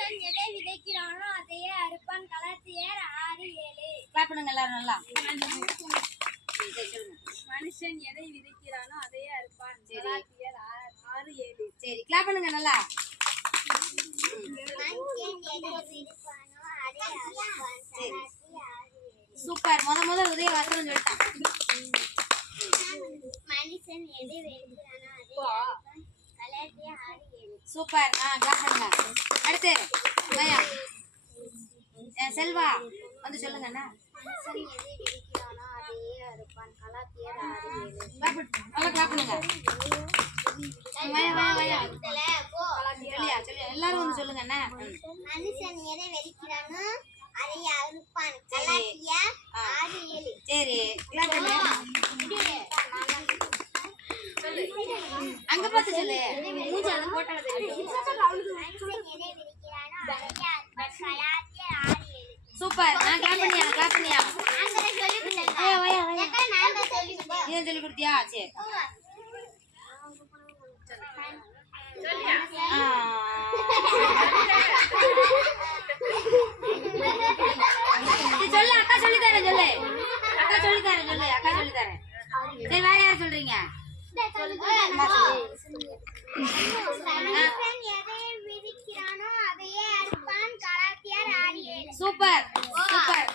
மனுஷன் எதை விதைக்கிறானோ அதையே அறுப்பான். களத்தியர் ஆறு ஏழு. கிளாப் பண்ணுங்க எல்லாரும் நல்லா. மனுஷன் எதை விதைக்கிறானோ அதையே அறுப்பான். கலாத்தியர் ஆறு- ஆறு ஏழு. சரி கிளாப் பண்ணுங்க நல்லா. சூப்பர். முத முத உதய வசனம் சொல்லிட்டான். மனுஷன் எதை விதைக்கிறானோ பண்ணு. நல்லா கிளாப் பண்ணுங்க. மயா மயா மயா. சொல்லியா சொல்லி எல்லாரும் வந்து சொல்லுங்க ம். மனுஷன் எதை வெடிக்கிறானோ அதை அறுப்பான். சரி கிளாப் பண்ணு அங்க பார்த்து சொல்லு மூஞ்சி ஆறு ஏழு சூப்பர். நான் கிளாப் பண்ணியா? கிளாப் பண்ணியா? இதான் சொல்லி கொடுத்தியா? சரி. ஆ. சரி, சொல்லு அக்கா சொல்லி தரேன் சொல்லு அக்கா சொல்லி தரேன் சொல்லு அக்கா சொல்லி தரேன் சரி வேற யார் சொல்றீங்க மனுஷன் எதை விதிக்கிறானோ அதையே அறுப்பான் கலாத்தியார் ஆறு ஏழு சூப்பர். சூப்பர்.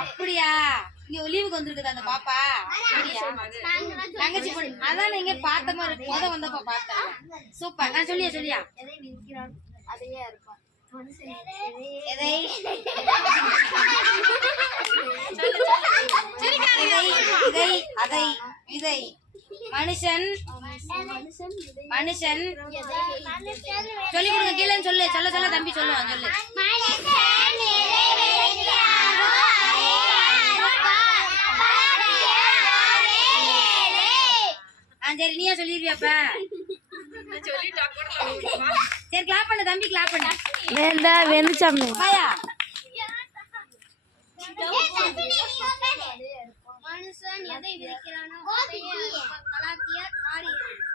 அப்படியா? இங்க லீவுக்கு வந்திருக்குது அந்த பாப்பா? தங்கச்சி பொண்ணு அதான் நீங்க பார்த்த மாதிரி இருக்கு. முத வந்தப்ப பார்த்தேன். சூப்பர். நான் சொல்லியா சொல்லியா? அதையே இதை இதை அதை விதை. மனுஷன். மனுஷன். சொல்லி கொடுங்க கீழே சொல்லு சொல்ல சொல்ல தம்பி சொல்லுவான் சொல்லு. ஆ சரி நீயா சொல்லிருவியாப்ப சரி கிளாப் பண்ணு தம்பி கிளாப் பண்ணு. வேண்டா வெந்துச்சாம்னு வாயா. மனுஷன் எதை விதைக்கிறானோ. கலாத்தியர் ஆறு.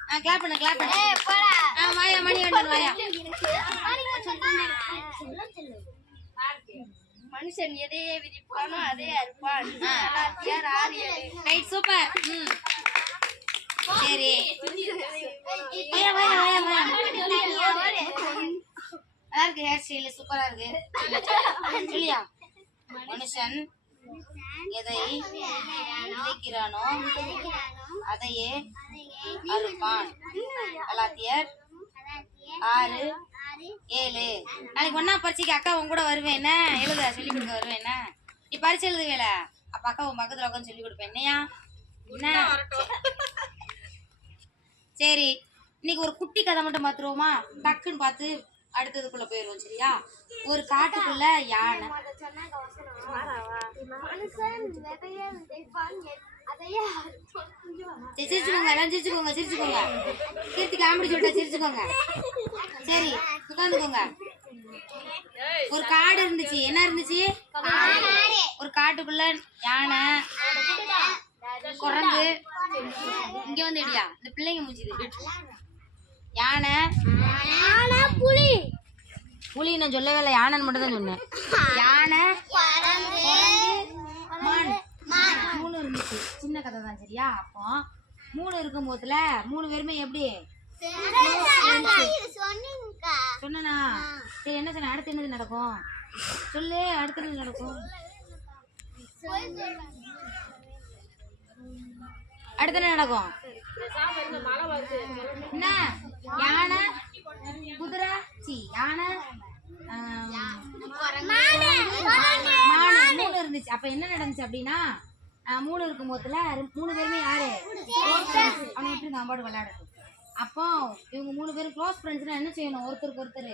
ஆ கிளாப் பண்ணு கிளாப் பண்ணு. ஆ வாயா மணி வேண்டாம் வாயா. மனுஷன் எதையே விதிப்பானோ அதே அறுப்பான் கலாத்தியர் ஆறு. ரைட் சூப்பர் ம். சரி. வாயா வாயா வாயா வாயா. நல்லா இருக்கு ஹேர் ஸ்டைல் சூப்பரா இருக்கு. சொல்லியா? மனுஷன். எதை விதைக்கிறானோ அதையே அறுப்பான் கலாத்தியர் ஆறு ஏழு. நாளைக்கு ஒன்னா பரீட்சைக்கு அக்கா உன் கூட வருவேன் என்ன? எழுத சொல்லி கொடுக்க வருவேன் என்ன? நீ பரிசு எழுதுவேல அப்ப அக்கா உன் பக்கத்துல உட்காந்து சொல்லி கொடுப்பேன் என்னையா? என்ன? சரி இன்னைக்கு ஒரு குட்டி கதை மட்டும் பார்த்துருவோமா டக்குன்னு பார்த்து அடுத்ததுக்குள்ள போயிடுவோம் சரியா? ஒரு காட்டுக்குள்ள யானை. சரி, சிரிச்சுக்கோங்க எல்லாம் சிரிச்சுக்கோங்க சிரிச்சுக்கோங்க. சிரித்து காமெடி சொல்லிட்டா சிரிச்சுக்கோங்க. சரி உட்காந்துக்கோங்க. ஒரு காடு இருந்துச்சு. என்ன இருந்துச்சு? ஒரு காட்டுக்குள்ள யானை. குரங்கு. இங்க வந்து இடியா. இந்த பிள்ளைங்க முடிச்சுது யானை. புலி. புலி நான் சொல்லவே இல்லை யானைன்னு மட்டும் தான் சொன்னேன். யானை மூணு. இருந்துச்சு. சின்ன கதை தான் சரியா? அப்போ மூணு இருக்கும் போதுல மூணு பேருமே எப்படி? சொன்னனா? சரி என்ன சொன்ன அடுத்து என்னது நடக்கும்? சொல்லு அடுத்து என்னது நடக்கும்? அடுத்து என்ன நடக்கும்? என்ன? யானை குதிரை சி யானை மானு மூணு இருந்துச்சு. அப்ப என்ன நடந்துச்சு அப்படின்னா மூணு இருக்கும் போதுல மூணு பேருமே யாரு? அவனை விட்டு நான் பாடு விளையாடட்டும். அப்போ இவங்க மூணு பேரும் க்ளோஸ் ஃப்ரெண்ட்ஸ்னா என்ன செய்யணும்? ஒருத்தருக்கு ஒருத்தர்.